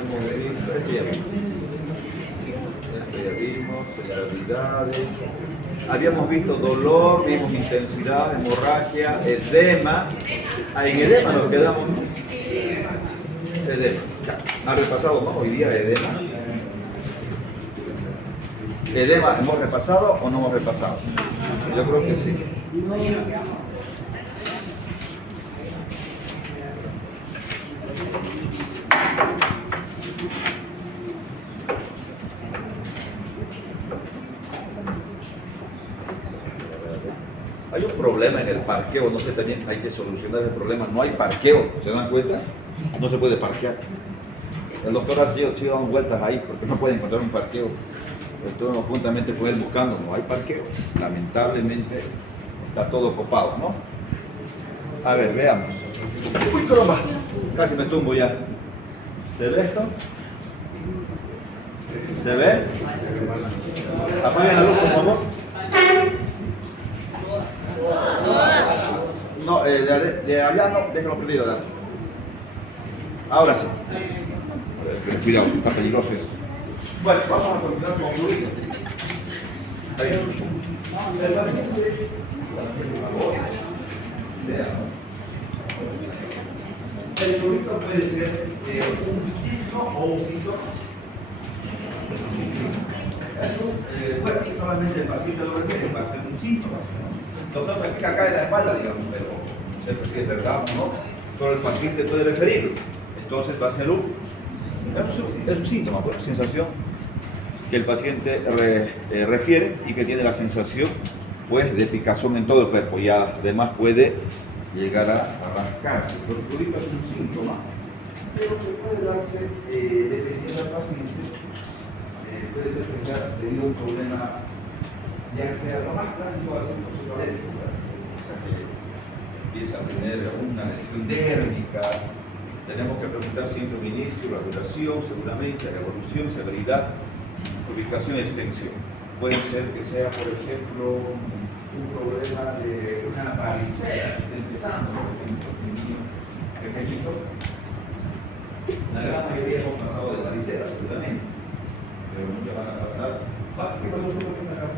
habíamos visto, ya vimos, especialidades. Habíamos visto dolor, vimos intensidad, hemorragia, edema. En edema nos quedamos, ¿no? Edema. ¿Ha repasado más hoy día edema? ¿Edema hemos repasado o no hemos repasado? Yo creo que sí. Hay un problema en el parqueo, no sé, también hay que solucionar el problema. No hay parqueo, ¿se dan cuenta? No se puede parquear. El doctor ha sido dando vueltas ahí porque no puede encontrar un parqueo. Entonces, juntamente con él buscando, no hay parqueo. Lamentablemente está todo copado, ¿no? A ver, veamos. ¡Uy, caramba! Casi me tumbo ya. ¿Se ve esto? ¿Se ve? Apaguen la luz, por favor. No, de allá no, déjalo prendido, ¿verdad? Ahora sí. A ver, cuidado, está peligroso eso. Bueno, vamos a continuar con fluido. ¿Está bien? El paciente, veamos. El fluido puede ser un signo o un síntoma. Eso, solamente el paciente lo requiere, va a ser un síntoma. Doctor, me pica acá en la espalda, digamos, pero no sé si es verdad o no, solo el paciente puede referirlo. Entonces va a ser es un síntoma, pues, sensación que el paciente refiere y que tiene la sensación, pues, de picazón en todo el cuerpo. Y además puede llegar a arrancarse. El prurito es un síntoma, pero que puede darse dependiendo del paciente. Puede ser que sea debido a un problema, ya sea lo más clásico, va a ser un proceso alérgico, o sea que empieza a tener una lesión dérmica. Tenemos que preguntar siempre el inicio, la duración, seguramente, la evolución, severidad, ubicación y extensión. Puede ser que sea, por ejemplo, un problema de una varicela, empezando, por ejemplo, un niño pequeñito. La gran mayoría hemos pasado de varicela, seguramente, pero muchos van a pasar. ¿Qué pasó con lo que está acá?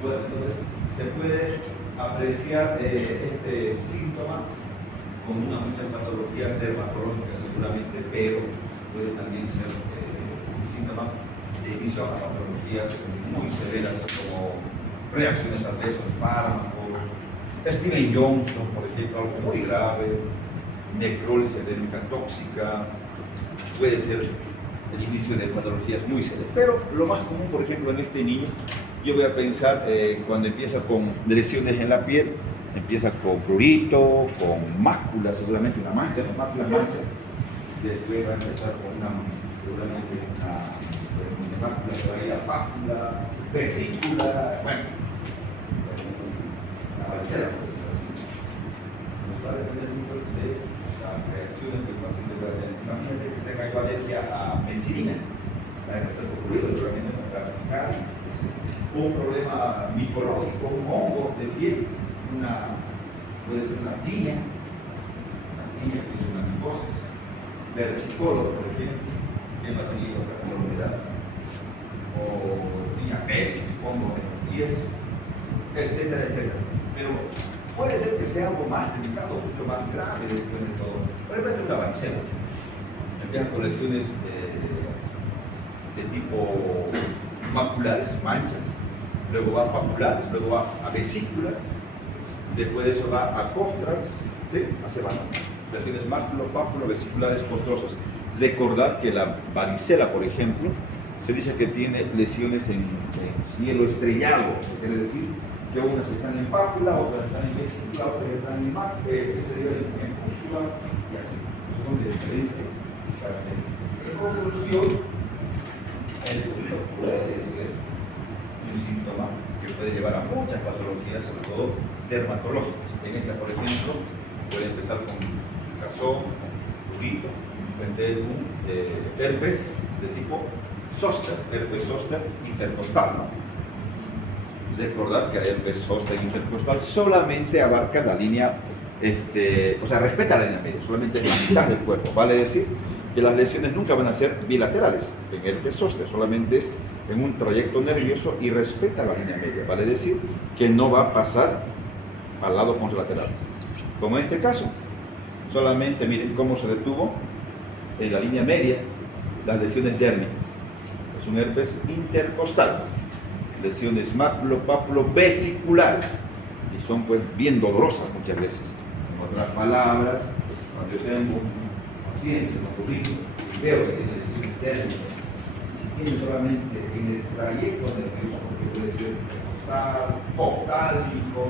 Bueno, entonces se puede apreciar este síntoma con muchas patologías dermatológicas seguramente, pero puede también ser un síntoma de inicio a patologías muy severas como reacciones adversas, fármacos, Steven Johnson, por ejemplo, algo muy grave, necrólisis edémica tóxica, puede ser el inicio de patologías muy severas. Pero lo más común, por ejemplo, en este niño, yo voy a pensar cuando empieza con lesiones en la piel, empieza con prurito, con mácula, seguramente una mancha, ¿no? Mácula, mancha. Después va a empezar con seguramente una mácula, todavía pápula, vesícula, bueno, la varicela, por decirlo así. Nos va a depender mucho de las reacciones que el paciente va a tener. Imagínense que tenga equivalencia a penicilina, la de nuestro prurido, seguramente no va a aplicar. Un problema micológico, un hongo de piel, puede ser una tiña que es una micosis, versicolor, por ejemplo, que es la humedad, o tiña pélvis, hongo de los pies, etcétera, etcétera. Pero puede ser que sea algo más delicado, mucho más grave después de todo. Por ejemplo, una varicela, empiezan con lesiones de tipo maculares, manchas, luego va a papulares, luego va a vesículas, después de eso va a costras, ¿sí? Se van lesiones máculo, pápulo, vesiculares, costrosas. Recordar que la varicela, por ejemplo, se dice que tiene lesiones en cielo estrellado, quiere decir que unas están en pápula, otras están en vesícula, otras están en pústula, y así. Son de diferentes características. En conclusión, el prurito puede ser un síntoma que puede llevar a muchas patologías, sobre todo dermatológicas. En esta, por ejemplo, puede empezar con picazón, con prurito, puede tener un herpes de tipo zóster, herpes zóster intercostal, ¿no? Recordar que el herpes zóster intercostal solamente abarca la línea, o sea, respeta la línea media, solamente la mitad del cuerpo. Vale decir que las lesiones nunca van a ser bilaterales en el herpes zóster, solamente es en un trayecto nervioso y respeta la línea media. Vale decir que no va a pasar al lado contralateral. Como en este caso, solamente miren cómo se detuvo en la línea media las lesiones dérmicas. Es un herpes intercostal, lesiones maculo-papulo-vesiculares, y son pues bien dolorosas muchas veces. En otras palabras, cuando yo tengo un paciente masculino y veo que tiene lesiones dérmicas, tiene solamente en el trayecto nervioso, porque puede ser intercostal, octálico,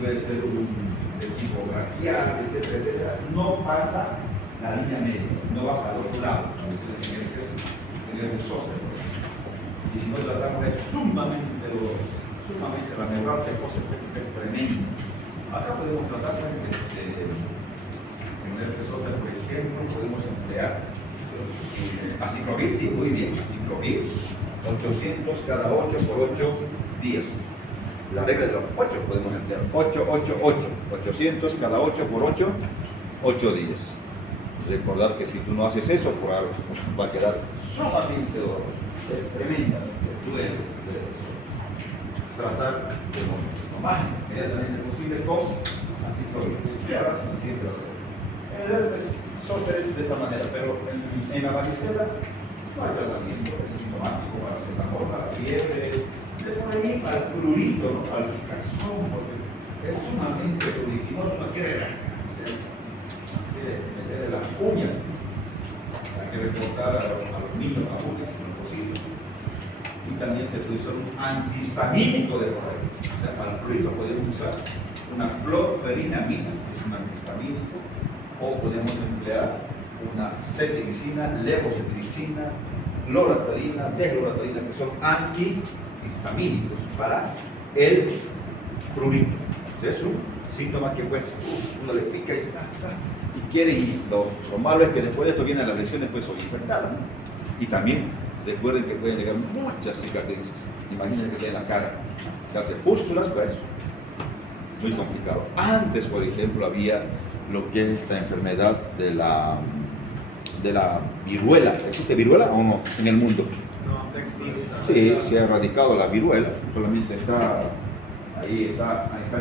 puede ser de tipo braquial, etcétera, etcétera, no pasa la línea media, no va para el otro lado, en el zóster. Y si no tratamos es sumamente doloroso, sumamente la neuralgia es tremenda. Acá podemos tratar en el herpes zóster, por ejemplo, podemos emplear aciclovir, sí, muy bien, aciclovir, 800 cada 8 por 8 días. La regla de los 8 podemos emplear 800 cada 8 por 8, 8 días. Recordar que si tú no haces eso, pues va a quedar sumamente doloroso, tremendamente duele. Tratar de lo más inmediatamente posible con aciclovir. Y ahora suficiente va a ser. El herpes zóster es de esta manera, pero en la varicela no hay tratamiento, es sintomático para la fiebre, de por ahí al prurito, ¿no? Al picazón, porque es sumamente pruriginoso, no quiere arrancarse, quiere meterle las uñas, hay que reportar a los niños las uñas, si no es posible. Y también se puede usar un antihistamínico de por ahí. O sea, para el prurito podemos usar una clorferinamina, que es un antihistamínico, o podemos emplear una cetiricina, levocetirizina, loratadina, desloratadina, que son antihistamínicos para el prurito. O sea, es un síntoma que pues uno le pica y sasa y quiere, y lo malo es que después de esto vienen las lesiones pues son infectadas, ¿no? Y también recuerden que pueden llegar muchas cicatrices. Imagínense que tiene la cara, se hace pústulas, pues muy complicado. Antes, por ejemplo, había lo que es esta enfermedad de la viruela. ¿Existe viruela o no en el mundo? No, está extinta. Sí, se ha erradicado la viruela, solamente están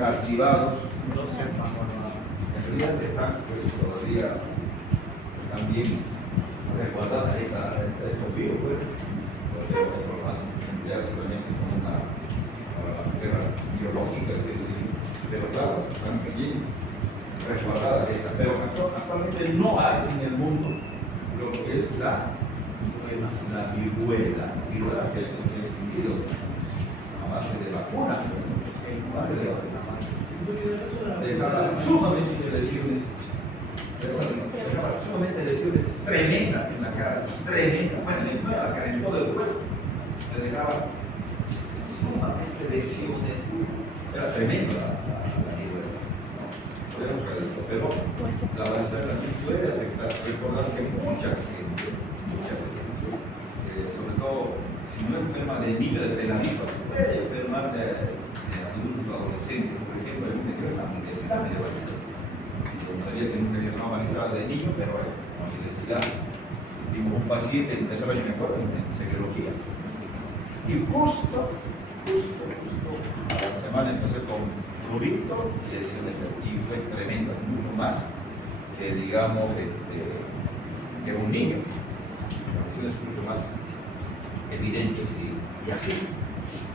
archivados. Dos cepas. En realidad están pues todavía bien resguardadas estos virus, pues, porque emplearse solamente como una guerra biológica, es decir, pero claro, están bien resguardadas estas. Pero actualmente no hay en el mundo lo que es la viruela. La viruela se ha extinguido a base de vacunas, a base de vacunas. Dejaba sumamente lesiones, tremendas en la cara, tremendas, bueno, en toda la cara, en todo el cuerpo, le dejaba sumamente lesiones, era tremendo la viruela. Pero la varicela también puede afectar. Recordar que mucha gente, sobre todo si no enferma de niño, de peladito, puede enfermar de adulto, adolescente. Por ejemplo, hay un que en la universidad me dio varicela. Yo no sabía que nunca había tomado varicela de niño, pero en la universidad vimos un paciente en tercer año, me acuerdo, en secreología. Y justo a la semana empecé con prurito y lesiones, y fue tremendo, mucho más que digamos que un niño. Las lesiones mucho más evidentes y así.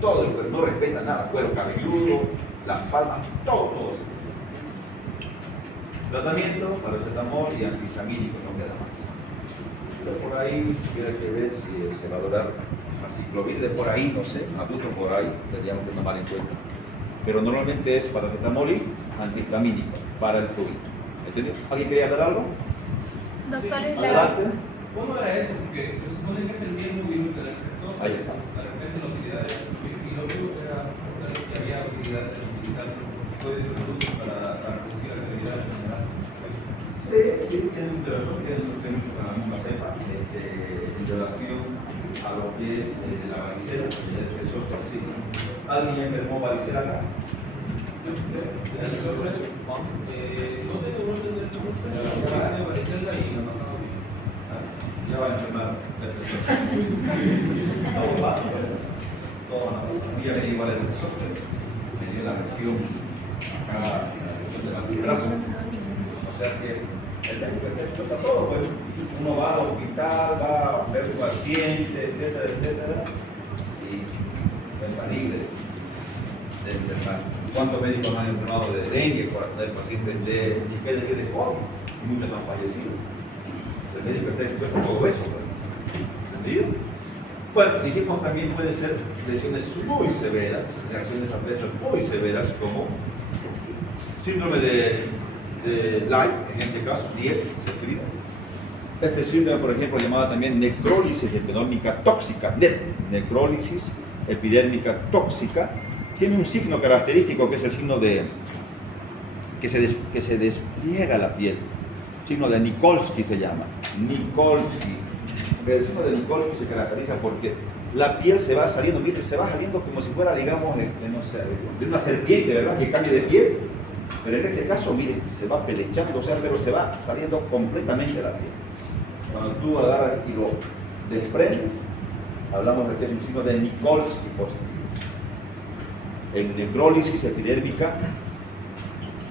Todo el cuerpo, no respeta nada, cuero cabelludo, las palmas, todo. Tratamiento, paracetamol y antihistamínico, no queda más. Pero por ahí, si quiere que ver si se va a durar aciclovir de por ahí, no sé, adulto por ahí, tendríamos que tomar en cuenta. Pero normalmente es paracetamol y antihistamínico para el prurito. ¿Entiendes? ¿Alguien quería hablar algo? Doctor, Adelante. ¿Cómo era eso? Porque se supone que es el mismo virus del herpes zóster. Ahí está. De repente la utilidad de y lo mismo era que había utilidad de utilizar puede ser útil para reducir la severidad en general. Sí, es interesante, tiene mucho con la misma cepa en relación a lo que es la varicela, el herpes zóster, sí. ¿Alguien ya enfermó varicela acá? No tengo orden de varicela y no pasaba bien. Ya va a enfermar. No pasa, pues. Todo va a pasar. Ya me dio igual el profesor, me dio la región acá, la región del antebrazo. O sea que el médico está todo, pues. Uno va al hospital, va a ver un paciente, etcétera, etcétera, y está libre de enfermar. ¿Cuántos médicos han enfermado de dengue, de pacientes de COVID? Y muchos han fallecido. El médico está expuesto a todo eso, ¿entendido? Bueno, dijimos también puede ser lesiones muy severas, reacciones adversas muy severas, como síndrome de Lyme, en este caso, 10, escrito. Este síndrome, por ejemplo, llamada también necrólisis epidérmica tóxica, necrólisis epidérmica tóxica, tiene un signo característico que es el signo de que se despliega la piel. Signo de Nikolsky se llama. Nikolsky. El signo de Nikolsky se caracteriza porque la piel se va saliendo, mire, se va saliendo como si fuera, digamos, no sé, de una serpiente, ¿verdad? Que cambie de piel. Pero en este caso, mire, se va pelechando, o sea, pero se va saliendo completamente la piel. Cuando tú agarras y lo desprendes, hablamos de que es un signo de Nikolsky positivo. En necrólisis epidérmica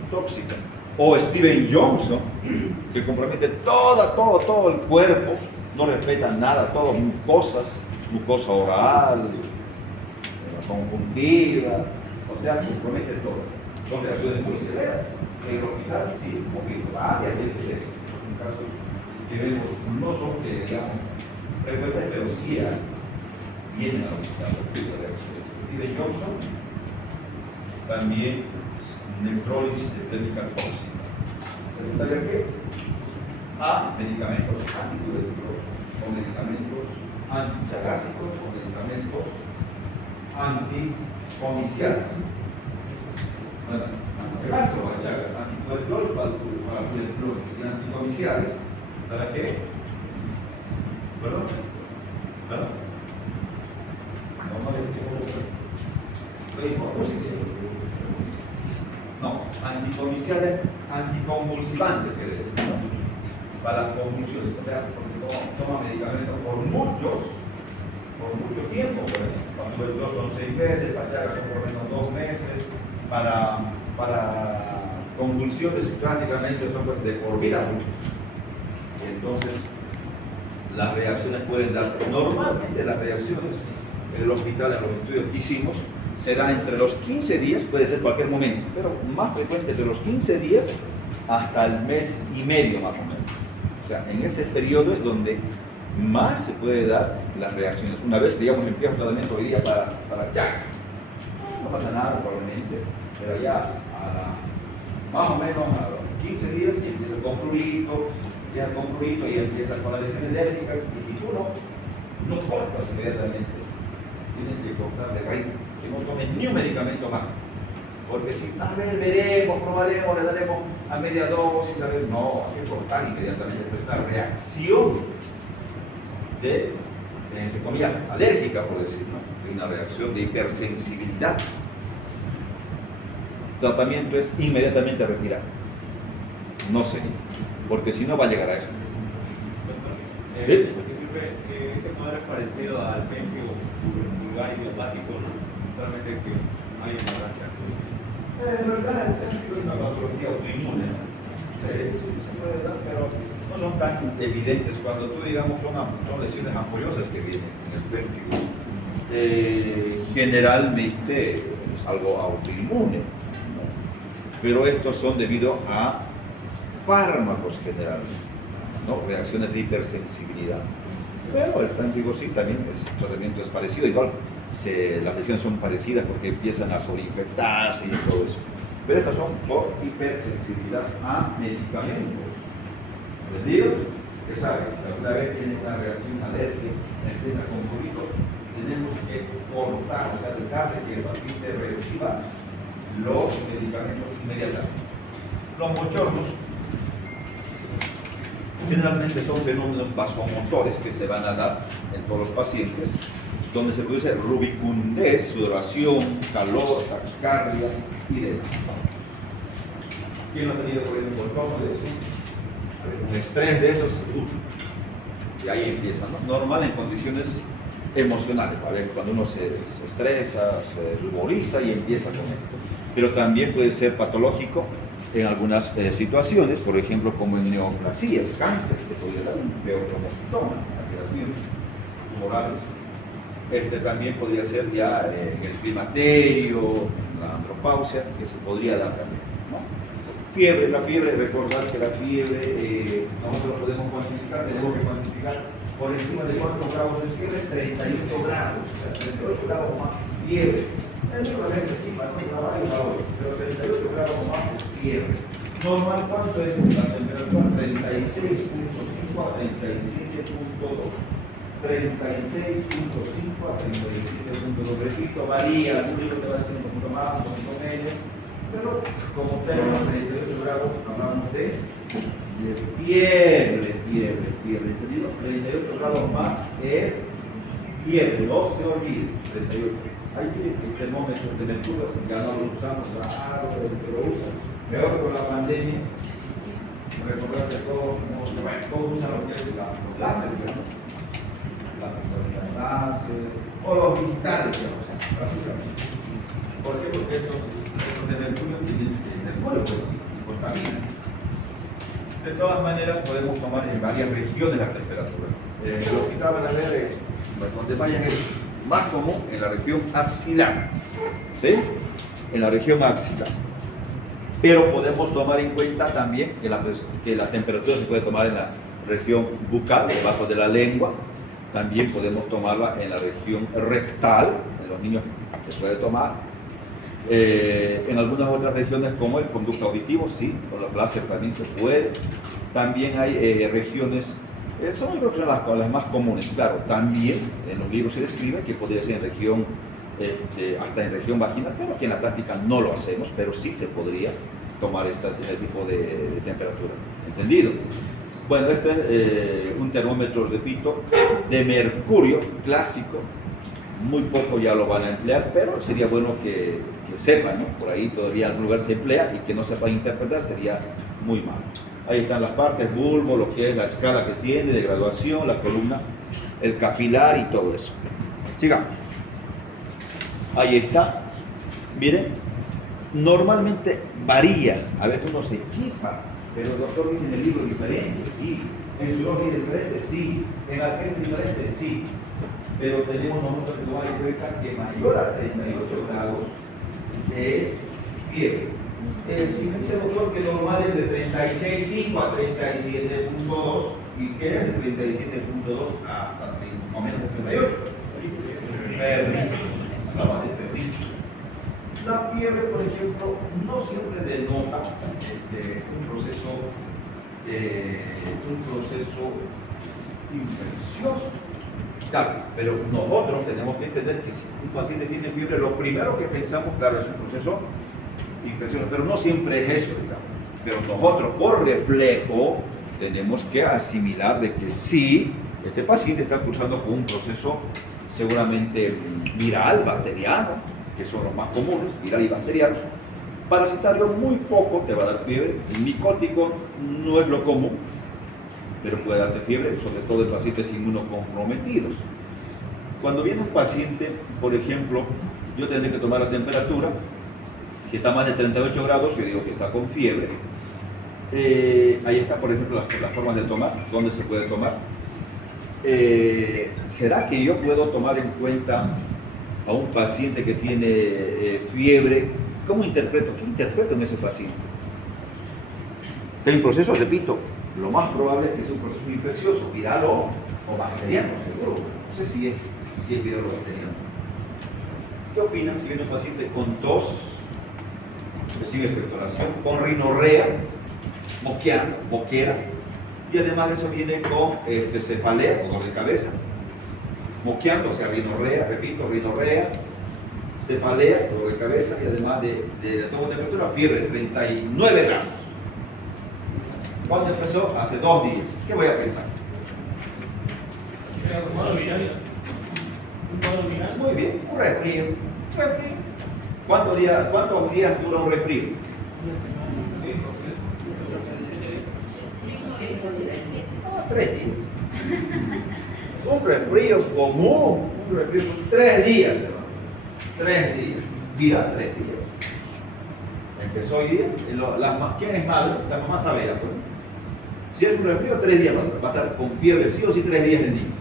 tóxica. O Steven Johnson, que compromete todo el cuerpo, no respeta nada, todo mucosa oral, conjuntiva, o sea, compromete todo. Son reacciones muy severas. En el hospital, sí, un poquito, varias veces, en casos que vemos, no son que, digamos, frecuentes, pero sí vienen al hospital. Steven Johnson, también necrólisis epidérmica tóxica. ¿Se gustaría qué? A medicamentos antituberculosos, o medicamentos antichagásicos, o medicamentos anticomiciales. Bueno, antichagásicos para chagas, antituberculosos para tuberculosis y anticomiciales. ¿Para qué? ¿Perdón? ¿Perdón? No, anticomiciales, anticonvulsivantes, quiere decir, ¿no? Para las convulsiones, o sea, porque toma medicamentos por mucho tiempo, pues. Para tuberculosis son 6 meses, para chagas son por lo menos 2 meses, para convulsiones prácticamente son de por vida. Y entonces, las reacciones pueden darse. Normalmente las reacciones en el hospital, en los estudios que hicimos, se da entre los 15 días, puede ser cualquier momento, pero más frecuente de los 15 días hasta el mes y medio más o menos. O sea, en ese periodo es donde más se puede dar las reacciones. Una vez, digamos, empieza un tratamiento hoy día para ya, no pasa nada probablemente, pero ya más o menos a los 15 días y empieza con prurito, y empieza con las lesiones alérgicas, y si tú no cortas inmediatamente, tienes que cortar de raíz, que no tomen ni un medicamento más. Porque si, a ver, veremos, probaremos, le daremos a media dosis, a ver, no, hay que cortar inmediatamente esta reacción de, entre comillas, alérgica, por decir, ¿no? De una reacción de hipersensibilidad. Tratamiento es inmediatamente retirar. No sé, porque si no va a llegar a eso. Ese cuadro es parecido al pempio vulgar idiopático, ¿no? Solamente que hay una racha. En realidad, es una patología autoinmune, ¿no? Se puede dar, pero no son tan evidentes cuando tú, digamos, son lesiones ampollosas que vienen en el pempio. Generalmente es algo autoinmune, ¿no? Pero estos son debido a fármacos generalmente, ¿no? Reacciones de hipersensibilidad. Pero el franklin también, pues, el tratamiento es parecido, igual las lesiones son parecidas porque empiezan a sobreinfectarse y todo eso. Pero estas son por hipersensibilidad a medicamentos. ¿Entendido? Ya saben, si alguna vez tiene una reacción alérgica, empieza con prurito, tenemos que cortar, o sea, dejar de que el paciente reciba los medicamentos inmediatamente. Los bochornos generalmente son fenómenos vasomotores que se van a dar en todos los pacientes donde se produce rubicundez, sudoración, calor, taquicardia y demás. ¿Quién no ha tenido, por ejemplo, un estrés de esos? Y ahí empieza, ¿no? Normal en condiciones emocionales, ¿vale? Cuando uno se estresa, se ruboriza y empieza con esto. Pero también puede ser patológico en algunas situaciones, por ejemplo, como en neoplasias, cáncer, que podría dar un feochromocytoma, alteraciones tumorales. También podría ser ya en el climaterio, la andropausia, que se podría dar también, ¿no? Fiebre, la fiebre, recordar que la fiebre nosotros podemos cuantificar, tenemos que cuantificar por encima de 4 grados de fiebre, 38 grados, o sea, 38 grados más fiebre. Es solamente sí, para no trabajar y valor, pero 38 grados más es fiebre. Normal, ¿cuánto es la temperatura? 36.5 a 37.2. 36.5 a 37.2. Repito, varía, algunos libros te van a decir un poquito más, un poquito menos, pero como tenemos 38 grados, hablamos de fiebre, ¿entendido? 38 grados más es fiebre, no se olvide, 38. Hay termómetros de mercurio, ya no los usamos, claro, pero lo usan. Peor con la pandemia, recordar que todos usan lo que es los láser, ¿no? La láser, o los digitales, básicamente. ¿Por qué? Porque estos de mercurio tienen mercurio y contaminan. De todas maneras, podemos tomar en varias regiones la temperatura. En el hospital van a ver, donde vayan, es más común en la región axilar, ¿sí? En la región axilar. Pero podemos tomar en cuenta también que la temperatura se puede tomar en la región bucal, debajo de la lengua. También podemos tomarla en la región rectal, en los niños se puede tomar. En algunas otras regiones como el conducto auditivo, sí, con los láser también se puede. También hay regiones, son yo creo que las más comunes, claro. También en los libros se describe que podría ser en región, hasta en región vaginal, pero que en la práctica no lo hacemos, pero sí se podría tomar este tipo de temperatura. ¿Entendido? Bueno, esto es un termómetro, repito, de mercurio clásico. Muy poco ya lo van a emplear, pero sería bueno que sepan, ¿no? Por ahí todavía en algún lugar se emplea y que no sepan interpretar sería muy malo. Ahí están las partes, bulbo, lo que es la escala que tiene de graduación, la columna, el capilar y todo eso. Sigamos. Ahí está. Miren, normalmente varía, a veces uno se chipa, pero el doctor dice en el libro diferente, sí. En su orden diferente, sí. En la gente diferente, sí. Pero tenemos nosotros que tomar en cuenta que mayor a 38 grados es fiebre. Si me dice el doctor que normal es de 36.5 a 37.2 y que es de 37.2 hasta más o menos de 38. Febril. Hablaba de febril. La fiebre, por ejemplo, no siempre denota un proceso infeccioso. Claro, pero nosotros tenemos que entender que si un paciente tiene fiebre, lo primero que pensamos, claro, es un proceso infeccioso, pero no siempre es eso, digamos. Pero nosotros, por reflejo, tenemos que asimilar de que sí, este paciente está cursando con un proceso seguramente viral, bacteriano, que son los más comunes, viral y bacteriano. Parasitario muy poco te va a dar fiebre, micótico no es lo común, pero puede darte fiebre, sobre todo en pacientes inmunocomprometidos. Cuando viene un paciente, por ejemplo, yo tendré que tomar la temperatura, si está más de 38 grados, yo digo que está con fiebre. Ahí está, por ejemplo, las formas de tomar, dónde se puede tomar. ¿Será que yo puedo tomar en cuenta a un paciente que tiene fiebre? ¿Cómo interpreto? ¿Qué interpreto en ese paciente? Que hay un proceso, repito, lo más probable es que sea un proceso infeccioso, viral o bacteriano, seguro. No sé si es viral o bacteriano. ¿Qué opinan si viene un paciente con tos, sin expectoración, con rinorrea, moquera, y además de eso viene con cefalea, dolor de cabeza, moqueando, o sea, rinorrea, repito, rinorrea, cefalea, dolor de cabeza, y además de la toma de temperatura, fiebre, 39 grados. ¿Cuándo empezó? Hace 2 días. ¿Qué voy a pensar? Muy bien, un resfrío. ¿Cuántos días dura un resfrío? Ah, 3 días. Un resfrío común, 3 días, hermano. 3 días. Mira, 3 días. Empezó hoy día. ¿Quién es madre? La mamá sabe ya, pues. Si es un resfrío, 3 días va a estar con fiebre, sí o sí 3 días el niño.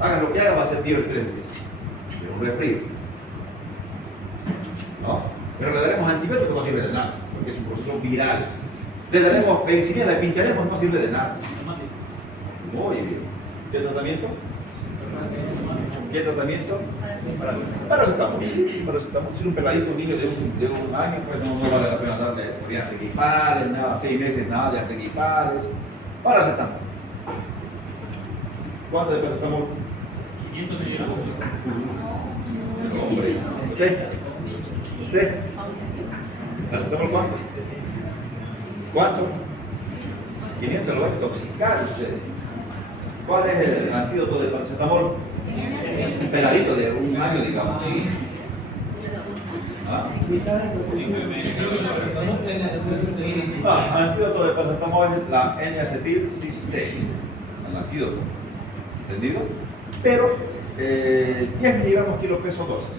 Haga lo que haga, va a ser fiebre 3 días. Es un resfrío. ¿No? Pero le daremos antibiótico, no sirve de nada, porque es un proceso viral. Le daremos penicilina, le pincharemos, no sirve de nada. Muy bien. ¿Qué tratamiento? ¿Qué tratamiento? Paracetamol. Paracetamol. Si un peladito, un niño de un año, pues no vale la pena darle antigripales, nada, 6 meses nada de antigripales. Paracetamol. ¿Cuánto de paracetamol? 500 miligramos. Hombre. ¿Usted? ¿Paracetamol cuánto? ¿Cuánto? 500 lo va a intoxicar usted. ¿Cuál es el antídoto de paracetamol? Un peladito de un año, digamos. ¿Ah? Antídoto de paracetamol es la N-acetilcisteína. El antídoto. ¿Entendido? Pero 10 miligramos kilo peso dosis.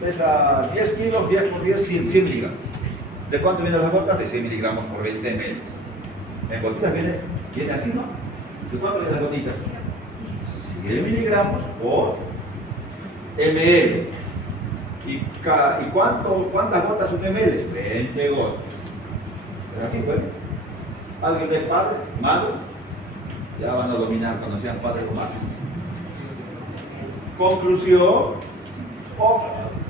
Pesa 10 kilos, 10 por 10, 100 miligramos. ¿De cuánto vienen las gotas? De 100 miligramos por 20 ml. En gotitas viene así, ¿no? ¿De cuánto viene la gotita? 100 miligramos por ml. ¿Y cuántas gotas un ml? 20 gotas. ¿Es así, pues? ¿Alguien ve padre? ¿Madre? Ya van a dominar cuando sean padres o madres. Conclusión.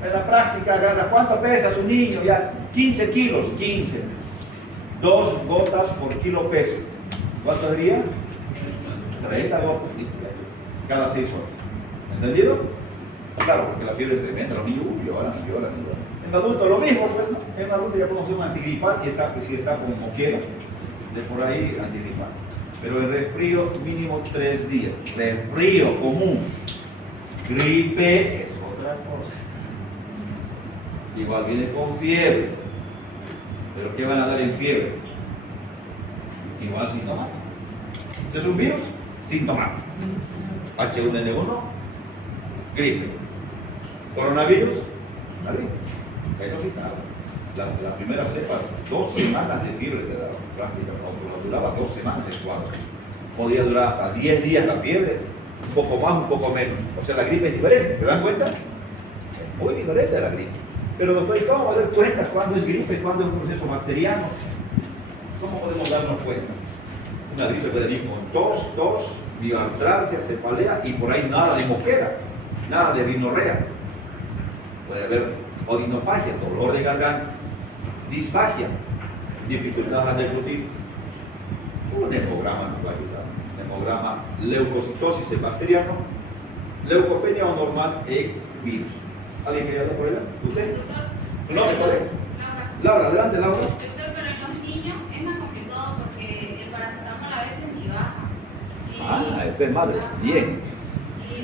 En la práctica agarra, ¿cuánto pesa su niño? Ya 15 kilos, 15. 2 gotas por kilo peso. ¿Cuánto sería? 30 gotas, listo, cada 6 horas. ¿Entendido? Claro, porque la fiebre es tremenda, los niños lloran. En adulto lo mismo, pues, ¿no? En adulto ya podemos hacer un antigripal si está como quiera, de por ahí antigripal. Pero el resfrío mínimo 3 días. Resfrío común. Gripe es otra cosa. Igual viene con fiebre. ¿Pero qué van a dar en fiebre? Igual sintomático. ¿Es un virus? Sintomático. H1N1, gripe. Coronavirus, la gripe. Ahí no se está. La primera cepa, 2 semanas de fiebre te daba. Prácticamente, duraba 2 semanas de cuadro. Podía durar hasta 10 días la fiebre, un poco más, un poco menos. O sea, la gripe es diferente, ¿se dan cuenta? Es muy diferente a la gripe. Pero doctor, ¿y cómo vamos a dar cuenta cuándo es gripe, cuándo es un proceso bacteriano? ¿Cómo podemos darnos cuenta? Una gripe puede venir con tos, bioartralgia, cefalea y por ahí nada de moquera, nada de rinorrea. Puede haber odinofagia, dolor de garganta, disfagia, dificultad al deglutir. Un hemograma nos va a ayudar. Hemograma, leucocitosis en bacteriano, leucopenia o normal en virus. ¿Alguien quería hablar por ella? ¿Usted? ¿Su nombre cuál es? Laura, adelante, Laura. Doctor, pero en los niños es más complicado porque el paracetamol a veces ni baja. Usted es madre. Bien. Y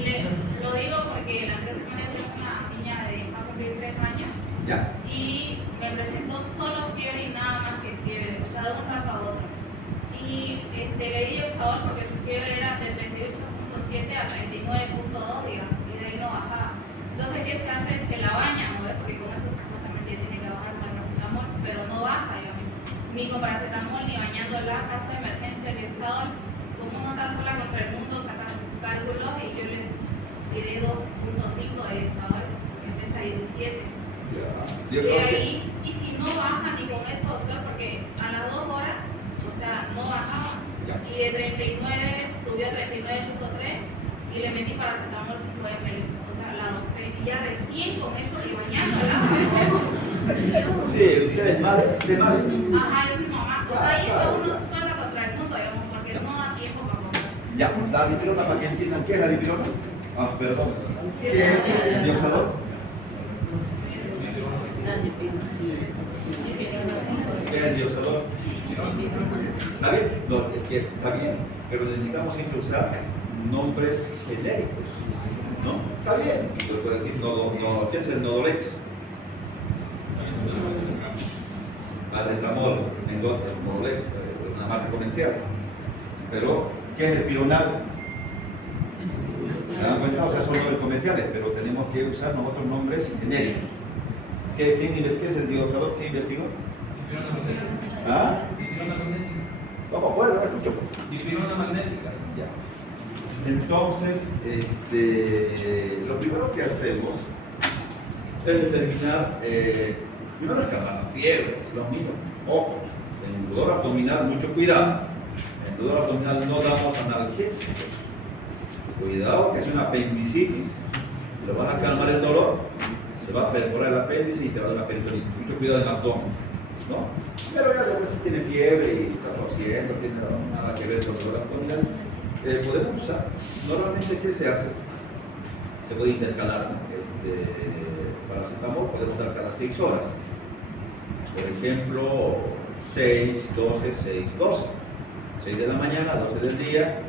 lo digo porque la anterior semana tuve una niña de más de 3 años. Ya. Y me presentó solo fiebre y nada más que fiebre, o sea, de un rato a otro. Y le di Exador porque su fiebre era de 38.7 a 39.2, digamos, y de ahí no bajaba. Entonces, ¿qué se hace? Se la baña, ¿no? Porque con eso supuestamente tiene que bajar el paracetamol, pero no baja, digamos. Ni con paracetamol, ni bañándola. Caso de emergencia, el Exador, como uno está sola contra el mundo, saca cálculos y yo le tiré 2.5 de Exador, que pesa 17. De ahí, y si no baja ni con eso, doctor, porque a las 2 horas, o sea, no bajaba. Y de 39 subió a 39.3 y le metí paracetamol 5 ml. O sea, la dopé. Y ya recién con eso y bañándola. Sí, usted es madre. ¿Usted es madre? Ajá, yo soy mamá. O sea, ahí está uno sola contra el mundo, digamos, porque no da tiempo para comer. Ya, la dipirona, para que entiendan, ¿qué es la dipirona? Perdón. ¿Qué es el dioxador? ¿Qué es el dioxador? ¿Está bien? No, es que está bien, pero necesitamos siempre usar nombres genéricos, ¿no? Está bien, yo puedo decir, ¿qué es el Nodolex? Alendamol, Nodolex, una marca comercial. Pero, ¿qué es el Pironal? ¿Se dan cuenta? O sea, son nombres comerciales, pero tenemos que usar nosotros nombres genéricos. ¿Qué es el biodosador? ¿Qué investigó? ¿Ah? Dipirona magnésica. Vamos afuera, no escucho. Dipirona magnésica. Ya. Entonces, lo primero que hacemos es determinar, primero escapar la fiebre, los niños. Ojo, en el dolor abdominal, mucho cuidado. En el dolor abdominal no damos analgésicos. Cuidado que es una apendicitis. Lo vas a calmar el dolor, se va a perforar el apéndice y te va a dar una peritonitis. Mucho cuidado en el abdomen, ¿no? Pero ya después si tiene fiebre y está tosiendo, no tiene nada que ver con el dolor abdominal, podemos usar. Normalmente, ¿qué se hace? Se puede intercalar, ¿no? Paracetamol podemos dar cada 6 horas. Por ejemplo, 6, 12, 6, 12. 6 de la mañana, 12 del día,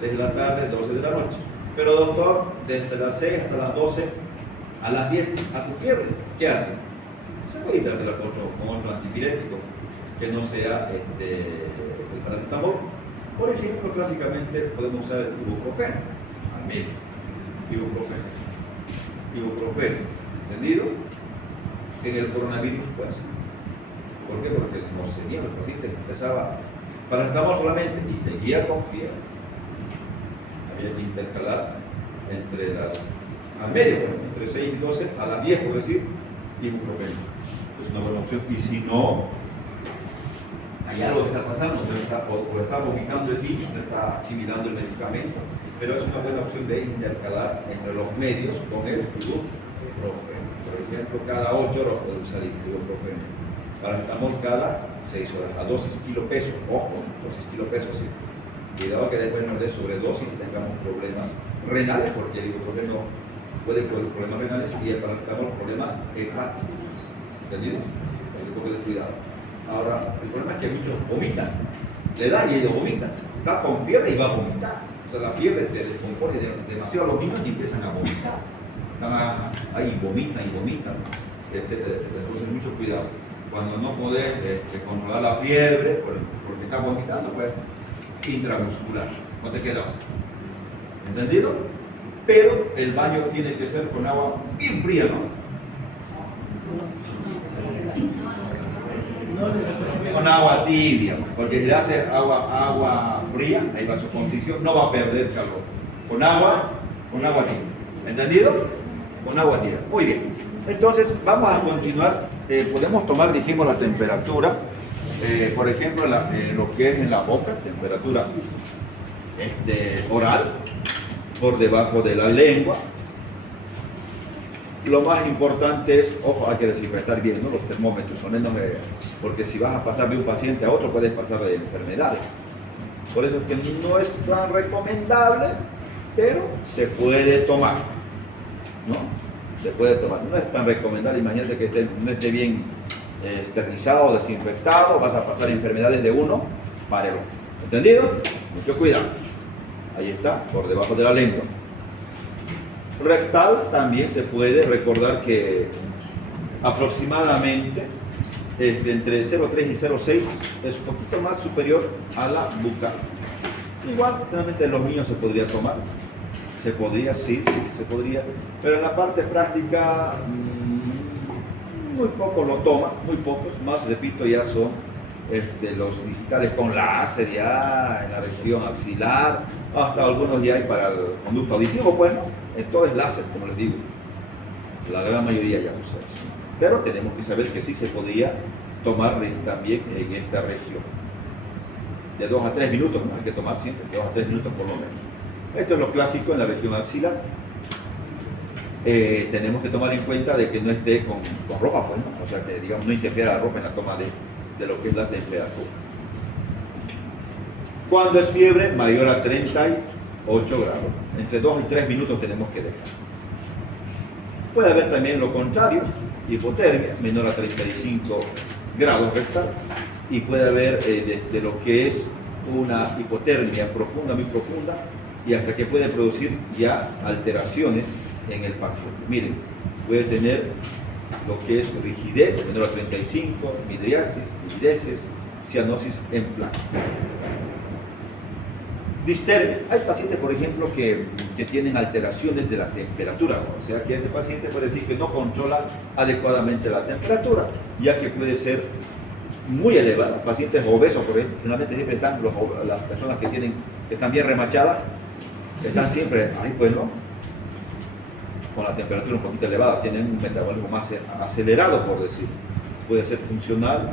6 de la tarde, 12 de la noche. Pero doctor, desde las 6 hasta las 12, a las 10 hace fiebre. ¿Qué hace? Se puede intercalar con otro antipirético que no sea el paracetamol. Por ejemplo, clásicamente podemos usar el ibuprofeno al medio. Ibuprofeno. ¿Entendido? En el coronavirus, pues. ¿Por qué? Porque no seguían los pacientes, empezaba paracetamol solamente y seguía con fiebre. Había que intercalar al medio, bueno, entre 6 y 12, a las 10, por decir, ibuprofeno. Es una buena opción. Y si no, hay algo que está pasando, o lo está vomitando el niño, no está asimilando el medicamento, pero es una buena opción de intercalar entre los medios con el ibuprofeno. Por ejemplo, cada 8 horas puede usar el ibuprofeno. Paracetamol cada 6 horas, a dosis kilopesos, ojo, dosis kilopesos, sí. Cuidado que después nos dé sobredosis y tengamos problemas renales, porque el ibuprofeno puede producir problemas renales y el paracetamol problemas hepáticos. ¿Entendido? Hay un poco de cuidado. Ahora, el problema es que muchos vomitan. Le da y ellos vomitan. Está con fiebre y va a vomitar. O sea, la fiebre te descompone demasiado a los niños y empiezan a vomitar. Están ahí, vomitan, etcétera, etcétera. Entonces, mucho cuidado. Cuando no podés controlar la fiebre, porque está vomitando, pues intramuscular. No te queda. ¿Entendido? Pero el baño tiene que ser con agua bien fría, ¿no? Con agua tibia, porque si le hace agua fría, hay vasoconstricción, no va a perder calor. Con agua tibia. ¿Entendido? Con agua tibia. Muy bien. Entonces, vamos a continuar. Podemos tomar, dijimos, la temperatura. Por ejemplo, lo que es en la boca, temperatura oral, por debajo de la lengua. Lo más importante es, ojo, hay que desinfectar bien, ¿no? Los termómetros, porque si vas a pasar de un paciente a otro, puedes pasar de enfermedades. Por eso es que no es tan recomendable, pero se puede tomar, ¿no? Se puede tomar. No es tan recomendable, imagínate que no esté bien esterilizado o desinfectado, vas a pasar enfermedades de uno para el otro. ¿Entendido? Mucho cuidado. Ahí está, por debajo de la lengua. Rectal también se puede recordar que aproximadamente entre 0,3 y 0,6 es un poquito más superior a la bucal. Igual, realmente en los niños se podría tomar. Se podría, sí, se podría. Pero en la parte práctica, muy pocos lo toman, muy pocos. Más, repito, ya son los digitales con láser ya en la región axilar. Hasta algunos ya hay para el conducto auditivo, bueno, todo es láser, como les digo. La gran mayoría ya usa eso. Pero tenemos que saber que sí se podía tomar también en esta región. De 2 a 3 minutos, ¿no? Hay que tomar siempre, 2 a 3 minutos por lo menos. Esto es lo clásico en la región axilar. Tenemos que tomar en cuenta de que no esté con ropa, pues, ¿no? O sea, que digamos no interfiera la ropa en la toma de lo que es la temperatura. Cuando es fiebre mayor a 38 grados, entre 2 y 3 minutos tenemos que dejar. Puede haber también lo contrario, hipotermia, menor a 35 grados rectal, y puede haber de lo que es una hipotermia profunda, muy profunda, y hasta que puede producir ya alteraciones en el paciente. Miren, puede tener lo que es rigidez menor a 35, midriasis, livideces, cianosis en placa. Distermia. Hay pacientes, por ejemplo, que tienen alteraciones de la temperatura, o sea que este paciente puede decir que no controla adecuadamente la temperatura, ya que puede ser muy elevada. Pacientes obesos, por ejemplo, generalmente siempre están las personas que están bien remachadas, están siempre, con la temperatura un poquito elevada, tienen un metabolismo más acelerado, por decir. Puede ser funcional,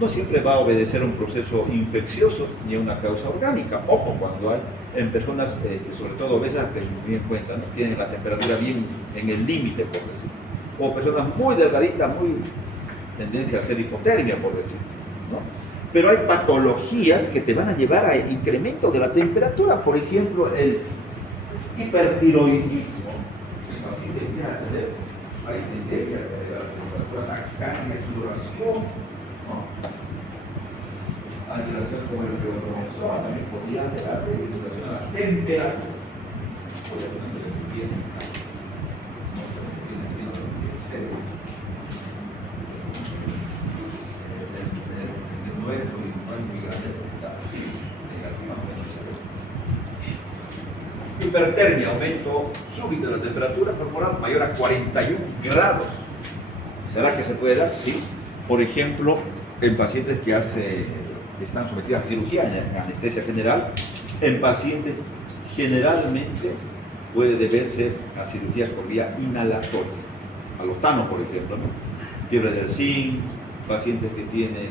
no siempre va a obedecer a un proceso infeccioso ni a una causa orgánica. Ojo, cuando hay en personas, sobre todo obesas, que muy en cuenta, ¿no? Tienen la temperatura bien en el límite, por decir. O personas muy delgaditas, muy tendencia a ser hipotermia, por decir, ¿no? Pero hay patologías que te van a llevar a incremento de la temperatura, por ejemplo, el hipertiroidismo. Así debería tener, hay tendencia a tener la temperatura, taquicardia, sudoración, ¿no? Alteración como el cromosoma también podría alterar en relación a la temperatura. Podría ponerse bien. No es muy grande, está negativamente. Hipertermia, aumento súbito de la temperatura corporal mayor a 41 grados. ¿Será que se puede dar? Sí. Por ejemplo, en pacientes que están sometidos a cirugía en anestesia general, en pacientes generalmente puede deberse a cirugías por vía inhalatoria, a los tanos, por ejemplo, ¿no? Fiebre del zinc, pacientes que tienen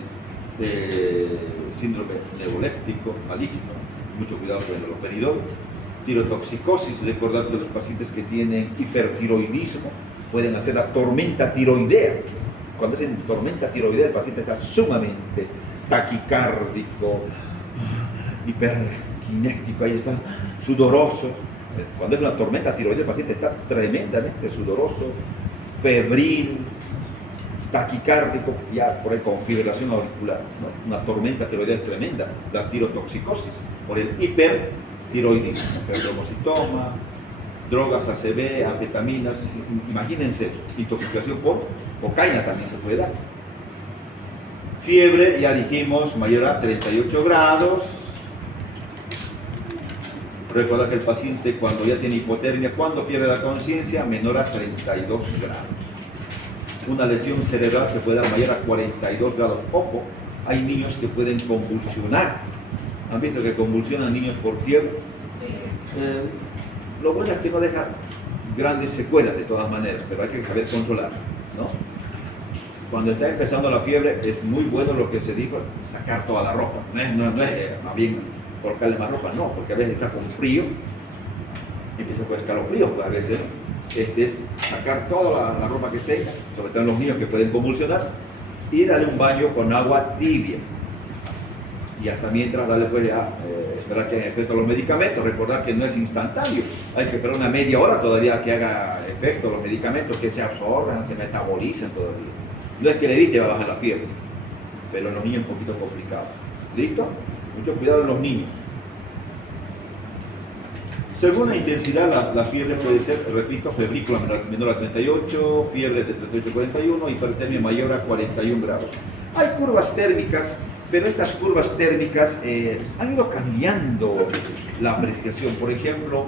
síndrome neuroléptico maligno, mucho cuidado con el haloperidol, tirotoxicosis, recordar que los pacientes que tienen hipertiroidismo pueden hacer la tormenta tiroidea. Cuando es en tormenta tiroidea el paciente está sumamente taquicárdico, hiperkinético, ahí está, sudoroso. Cuando es una tormenta tiroidea el paciente está tremendamente sudoroso, febril, taquicárdico, ya por ahí con fibrilación auricular, ¿no? Una tormenta tiroidea es tremenda, la tirotoxicosis por el hipertiroidismo, ferromocitoma, drogas ACV, anfetaminas, imagínense, intoxicación por cocaína también se puede dar. Fiebre, ya dijimos, mayor a 38 grados. Recuerda que el paciente cuando ya tiene hipotermia, cuando pierde la conciencia, menor a 32 grados. Una lesión cerebral se puede dar mayor a 42 grados. Ojo, hay niños que pueden convulsionar. ¿Han visto que convulsionan niños por fiebre? Sí. Lo bueno es que no deja grandes secuelas de todas maneras, pero hay que saber controlar, ¿no? Cuando está empezando la fiebre es muy bueno lo que se dijo, sacar toda la ropa. No es más bien colocarle más ropa, no, porque a veces está con frío, empieza con escalofríos, pues a veces es sacar toda la ropa que tenga, sobre todo en los niños que pueden convulsionar, y darle un baño con agua tibia. Y hasta mientras darle pues esperar que haga efecto los medicamentos. Recordar que no es instantáneo, hay que esperar una media hora todavía que haga efecto los medicamentos, que se absorban, se metabolizan todavía. No es que le evite va a bajar la fiebre, pero en los niños es un poquito complicado. ¿Listo? Mucho cuidado en los niños. Según la intensidad, la fiebre puede ser, repito, febrícula menor a 38, fiebre de 38 a 41, hipertermia mayor a 41 grados. Hay curvas térmicas, pero estas curvas térmicas han ido cambiando la apreciación. Por ejemplo,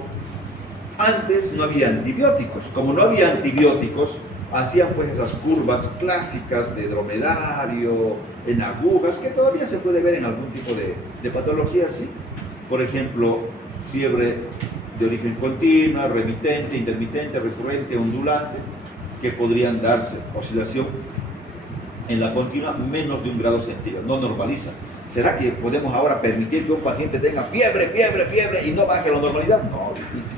antes no había antibióticos. Como no había antibióticos, hacían pues esas curvas clásicas de dromedario, en agujas, que todavía se puede ver en algún tipo de patología así. Por ejemplo, fiebre de origen continua, remitente, intermitente, recurrente, ondulante, que podrían darse oscilación en la continua menos de 1 grado centígrado, no normaliza. ¿Será que podemos ahora permitir que un paciente tenga fiebre y no baje la normalidad? No, difícil.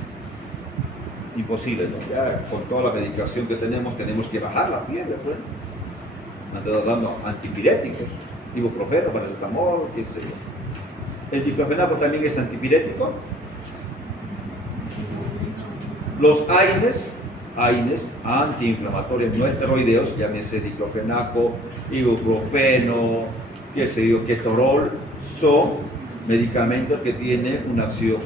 Imposible, ¿no? Ya con toda la medicación que tenemos que bajar la fiebre, pues. Me han estado dando antipiréticos, ibuprofeno, paracetamol, qué sé yo. El diclofenaco también es antipirético. Los AINES, antiinflamatorios no esteroideos, llámese diclofenaco, ibuprofeno, qué sé yo, ketorol, son medicamentos que tienen una acción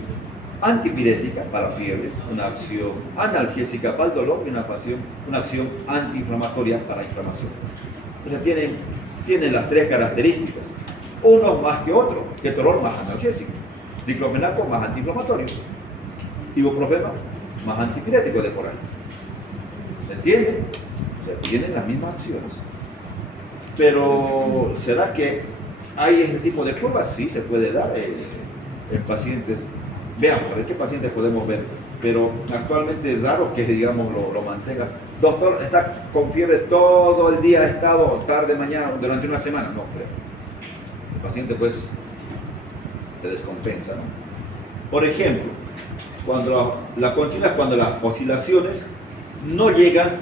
antipirética para fiebre, una acción analgésica para el dolor y una acción antiinflamatoria para inflamación. O sea, tienen las tres características. Uno más que otro. Ketorol más analgésico, diclofenaco más antiinflamatorio, ibuprofeno más antipirético de por ahí. ¿Se entiende? O sea, tienen las mismas acciones. Pero, ¿será que hay ese tipo de curvas? Sí, se puede dar en pacientes. Veamos, ¿en qué pacientes podemos ver? Pero actualmente es raro que, digamos, lo mantenga. Doctor, está con fiebre todo el día, ha estado tarde, mañana, durante una semana. No creo. El paciente, pues, se descompensa, ¿no? Por ejemplo, cuando la continua es cuando las oscilaciones no llegan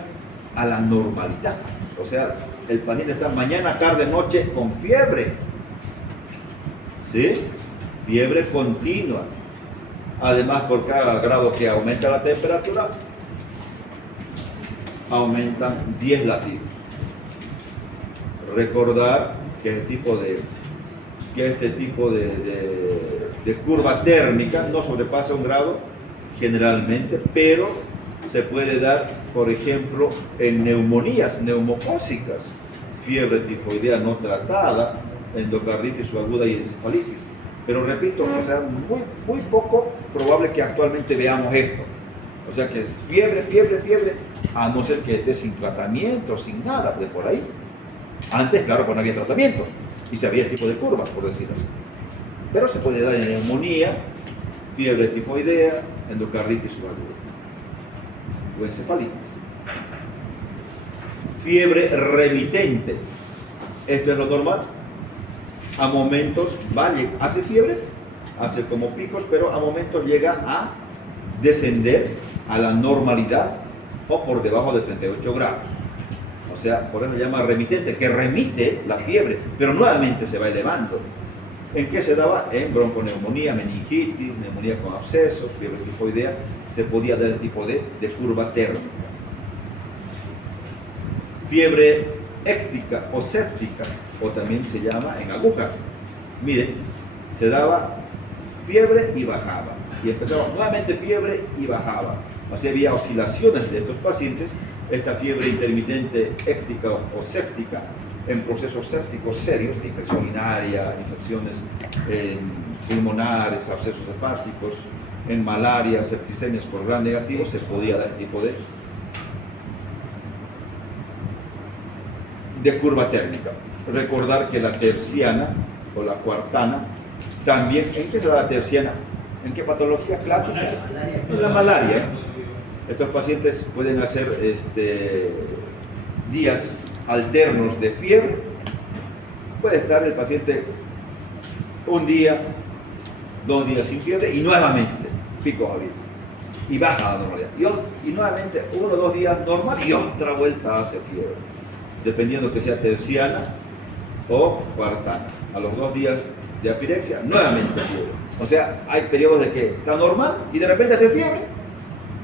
a la normalidad. O sea, el paciente está mañana, tarde, noche con fiebre. ¿Sí? Fiebre continua. Además, por cada grado que aumenta la temperatura, aumentan 10 latidos. Recordar que este tipo de curva térmica no sobrepasa 1 grado generalmente, pero se puede dar, por ejemplo, en neumonías neumocócicas, fiebre tifoidea no tratada, endocarditis subaguda y encefalitis. Pero repito, o sea, muy poco probable que actualmente veamos esto. O sea que fiebre, a no ser que esté sin tratamiento, sin nada, de por ahí. Antes, claro, cuando había tratamiento y se había tipo de curva, por decirlo así. Pero se puede dar en neumonía, fiebre tifoidea, endocarditis subaguda o encefalitis. Fiebre remitente. Esto es lo normal. A momentos hace fiebre, hace como picos, pero a momentos llega a descender a la normalidad o por debajo de 38 grados. O sea, por eso se llama remitente, que remite la fiebre, pero nuevamente se va elevando. ¿En qué se daba? En bronconeumonía, meningitis, neumonía con abscesos, fiebre tifoidea, se podía dar el tipo de curva térmica. Fiebre éctica o séptica, o también se llama en aguja. Miren, se daba fiebre y bajaba, y empezaba nuevamente fiebre y bajaba. O sea, había oscilaciones de estos pacientes, esta fiebre intermitente éctica o séptica, en procesos sépticos serios, de infección urinaria, infecciones pulmonares, abscesos hepáticos, en malaria, septicemias por gram negativo, se podía dar este tipo de curva térmica. Recordar que la terciana o la cuartana también, ¿en qué se da la terciana? ¿En qué patología clásica? En la malaria. Estos pacientes pueden hacer días alternos de fiebre. Puede estar el paciente 1 día, 2 días sin fiebre y nuevamente pico abierto y baja a la normalidad. Y nuevamente 1 o 2 días normal y otra vuelta hace fiebre, dependiendo que sea terciana o cuartana. A los 2 días de apirexia, nuevamente fiebre. O sea, hay periodos de que está normal y de repente hace fiebre,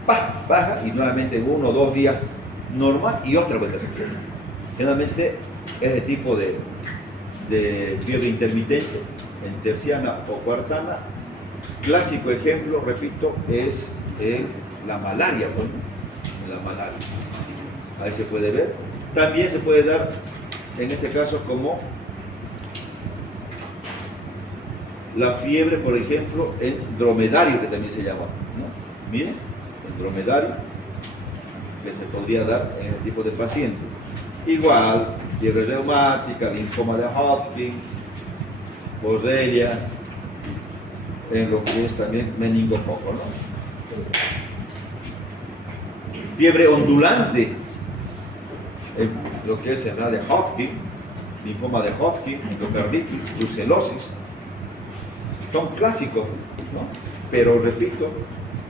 baja y nuevamente 1 o 2 días normal y otra vuelta hace fiebre. Generalmente ese tipo de fiebre intermitente en terciana o cuartana, clásico ejemplo, repito, es la malaria, ¿no? La malaria. Ahí se puede ver. También se puede dar, en este caso, como la fiebre, por ejemplo, en dromedario, que también se llama, ¿no? Miren, el dromedario, que se podría dar en este tipo de pacientes. Igual, fiebre reumática, linfoma de Hodgkin, borrelia, en lo que es también meningococo, ¿no? Fiebre ondulante, en lo que es enfermedad de Hodgkin, linfoma de Hodgkin, endocarditis, brucelosis, son clásicos, ¿no? Pero repito,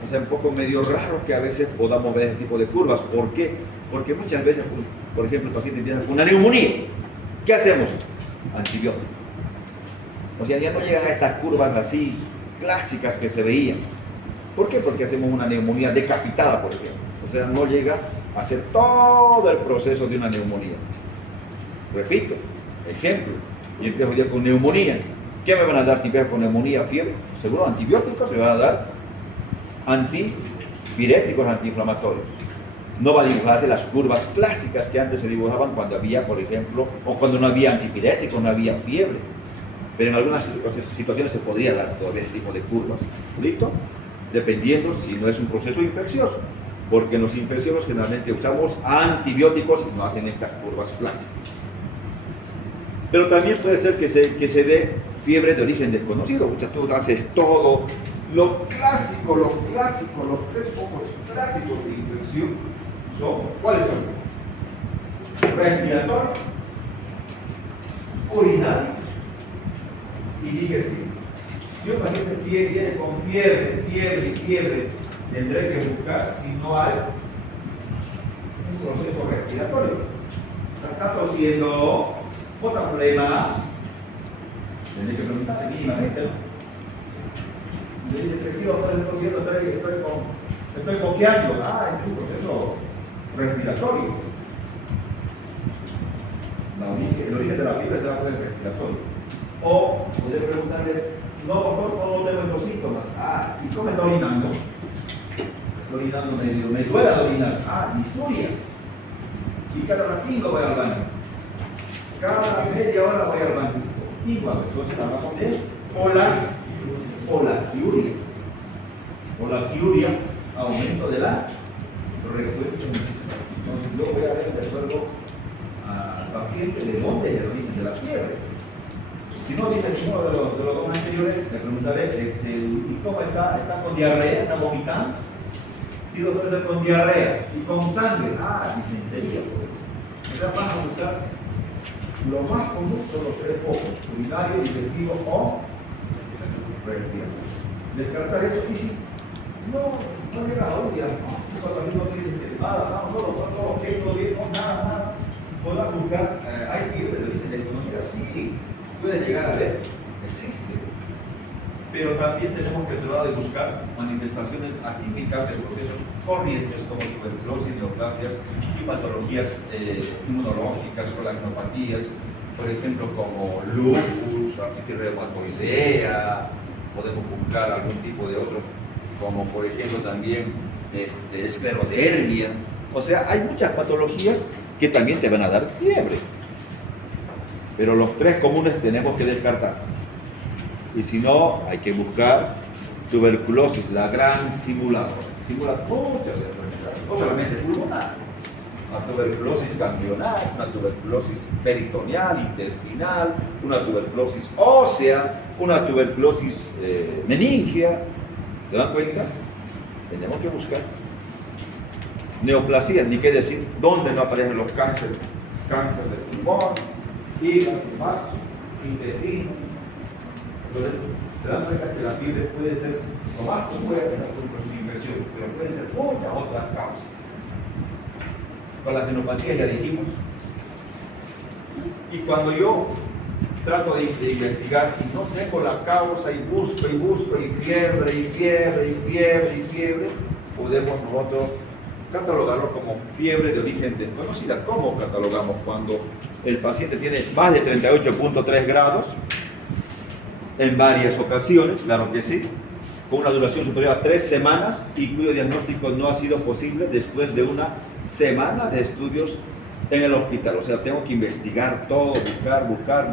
o sea, un poco medio raro que a veces podamos ver ese tipo de curvas. ¿Por qué? Porque muchas veces, por ejemplo, el paciente empieza con una neumonía. ¿Qué hacemos? Antibiótico. O sea, ya no llegan a estas curvas así clásicas que se veían. ¿Por qué? Porque hacemos una neumonía decapitada, por ejemplo. O sea, no llega a hacer todo el proceso de una neumonía. Repito, ejemplo, yo empiezo hoy día con neumonía. ¿Qué me van a dar si empiezo con neumonía, fiebre? Seguro antibióticos se van a dar antipiréticos, antiinflamatorios. No va a dibujarse las curvas clásicas que antes se dibujaban cuando había, por ejemplo, o cuando no había antipiréticos, no había fiebre. Pero en algunas situaciones se podría dar todavía este tipo de curvas. ¿Listo? Dependiendo si no es un proceso infeccioso. Porque en los infecciosos generalmente usamos antibióticos y no hacen estas curvas clásicas. Pero también puede ser que se dé fiebre de origen desconocido. Muchas tú haces todo lo clásico, los tres focos clásicos de infección son, ¿cuáles son? Respiratorio, urinario y digestivo. Si un paciente viene con fiebre, tendré que buscar si no hay un proceso respiratorio. Está tosiendo, bota flema, tendré que preguntarle mínimamente, ¿no? Le dice, crecido, estoy tosiendo, estoy coqueando. Ah, es un proceso respiratorio. El origen de la fiebre se va por el respiratorio. O podría preguntarle, no, por favor, no tengo estos síntomas. Ah, ¿y cómo está orinando? Estoy orinando medio, me duele de orinar. Ah, disurias. Y cada ratito voy al baño. Cada media hora voy al baño. Igual, entonces la razón es olaquiuria, aumento de la frecuencia. Entonces yo voy a ver de acuerdo al paciente de dónde es el origen de la fiebre. Si no dice ninguno de los dos anteriores, le preguntaré, ¿y cómo está? ¿Está con diarrea? ¿Está vomitando? Y lo puede ser con diarrea y con sangre. Ah, disentería, por eso. O sea, van a buscar lo más común son los tres focos, urinario, digestivo o respiratorio. Descartar eso y si no llega a un día, no tiene nada, todo bien, nada. Podrás buscar, hay fiebre de origen desconocida, sí, puede llegar a ver, existe. Pero también tenemos que tratar de buscar manifestaciones atípicas de procesos corrientes como tuberculosis, neoplasias y patologías inmunológicas, colagenopatías, por ejemplo como lupus, artritis reumatoidea, podemos buscar algún tipo de otros, como por ejemplo también esclerodermia. O sea, hay muchas patologías que también te van a dar fiebre. Pero los tres comunes tenemos que descartar. Y si no, hay que buscar tuberculosis, la gran simuladora. Simula muchas enfermedades, no solamente pulmonar. Una tuberculosis ganglionar, una tuberculosis peritoneal, intestinal, una tuberculosis ósea, una tuberculosis meningia. ¿Se dan cuenta? Tenemos que buscar. Neoplasias, ni qué decir, ¿dónde no aparecen los cánceres? Cáncer de pulmón, hígado, vaso, intestino. Entonces, se dan cuenta que la fiebre puede ser lo más común en la infección, pero pueden ser muchas otras causas. Con la genopatía ya dijimos. Y cuando yo trato de investigar y no tengo la causa y busco y fiebre, podemos nosotros catalogarlo como fiebre de origen desconocida. ¿Cómo catalogamos cuando el paciente tiene más de 38.3 grados en varias ocasiones? Claro que sí, con una duración superior a 3 semanas y cuyo diagnóstico no ha sido posible después de una semana de estudios en el hospital. O sea, tengo que investigar todo, buscar.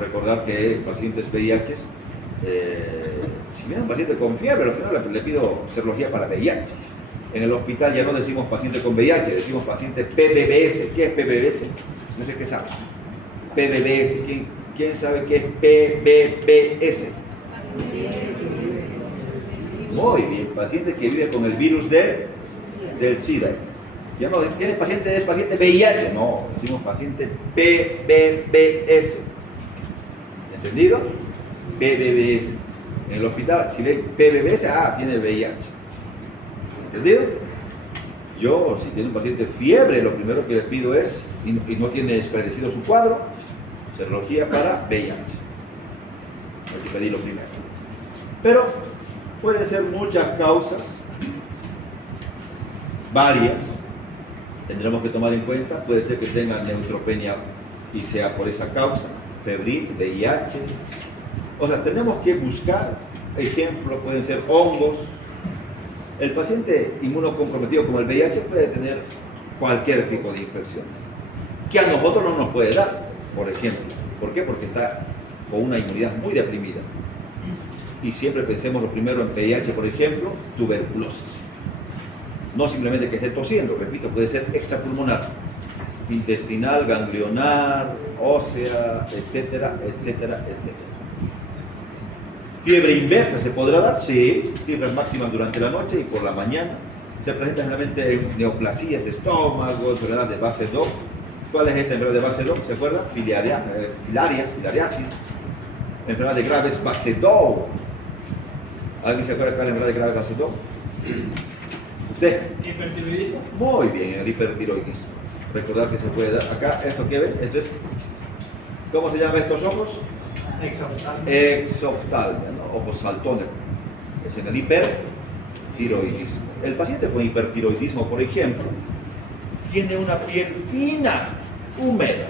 Recordar que pacientes VIH, si viene un paciente con fiebre, lo primero le pido serología para VIH. En el hospital ya no decimos paciente con VIH, decimos paciente PBBS. ¿Qué es PBBS? No sé qué sabe. PBBS, ¿quién sabe qué es PBBS? Muy bien, paciente que vive con el virus del SIDA. Ya no, ¿tiene paciente? ¿Es paciente VIH? No, decimos paciente PBBS. ¿Entendido? PBBS. En el hospital, si ve PBBS, tiene VIH. ¿Entendido? Yo, si tiene un paciente fiebre, lo primero que le pido es, y no tiene esclarecido su cuadro, serología para VIH. Hay que pedirlo primero. Pero pueden ser muchas causas, varias, tendremos que tomar en cuenta. Puede ser que tenga neutropenia y sea por esa causa, febril, VIH, O sea, tenemos que buscar ejemplos, pueden ser hongos. El paciente inmunocomprometido como el VIH puede tener cualquier tipo de infecciones, que a nosotros no nos puede dar, por ejemplo. ¿Por qué? Porque está con una inmunidad muy deprimida. Y siempre pensemos lo primero en VIH, por ejemplo, tuberculosis. No simplemente que esté tosiendo, repito, puede ser extrapulmonar, intestinal, ganglionar, ósea, etcétera, etcétera, etcétera. Fiebre inversa se podrá dar, sí, cifras máximas durante la noche y por la mañana. Se presenta generalmente en neoplasias de estómago, enfermedad de base 2. ¿Cuál es esta enfermedad de base 2? ¿Se acuerdan? Filariasis, enfermedad de graves base 2. ¿Alguien se acuerda cuál es la enfermedad de graves base 2? ¿Usted? ¿Hipertiroidismo? Muy bien, el hipertiroidismo. Recordar que se puede dar acá, esto que ven, esto es, ¿cómo se llaman estos ojos? Exoftalmia, ¿no? Ojos saltones. Es en el hipertiroidismo. El paciente con hipertiroidismo, por ejemplo, tiene una piel fina, húmeda,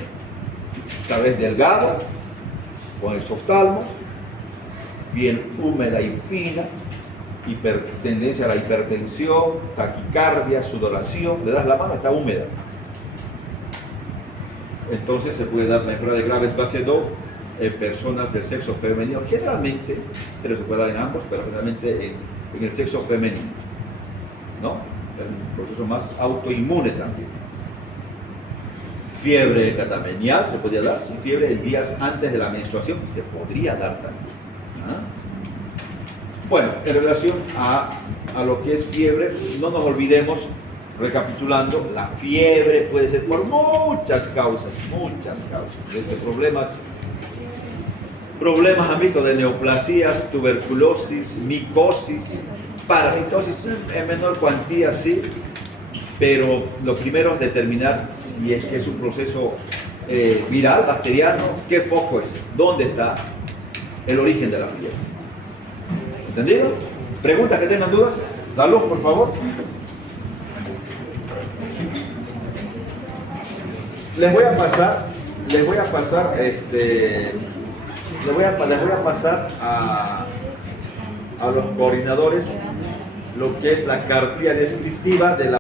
tal vez delgada, con exoftalmos, piel húmeda y fina, tendencia a la hipertensión, taquicardia, sudoración. Le das la mano, está húmeda. Entonces se puede dar la enfermedad de graves base 2 en personas del sexo femenino, generalmente, pero se puede dar en ambos, pero generalmente en el sexo femenino, ¿no? Es un proceso más autoinmune también. Fiebre catamenial se podría dar, sí, fiebre en días antes de la menstruación se podría dar también. ¿Ah? Bueno, en relación a lo que es fiebre, no nos olvidemos, recapitulando, la fiebre puede ser por muchas causas, desde problemas ámbitos de neoplasias, tuberculosis, micosis, parasitosis en menor cuantía, sí, pero lo primero es determinar si es que es un proceso viral, bacteriano, qué foco es, dónde está el origen de la fiebre. ¿Entendido? ¿Preguntas que tengan dudas? La luz, por favor. Les voy a pasar a los coordinadores lo que es la cartilla descriptiva de la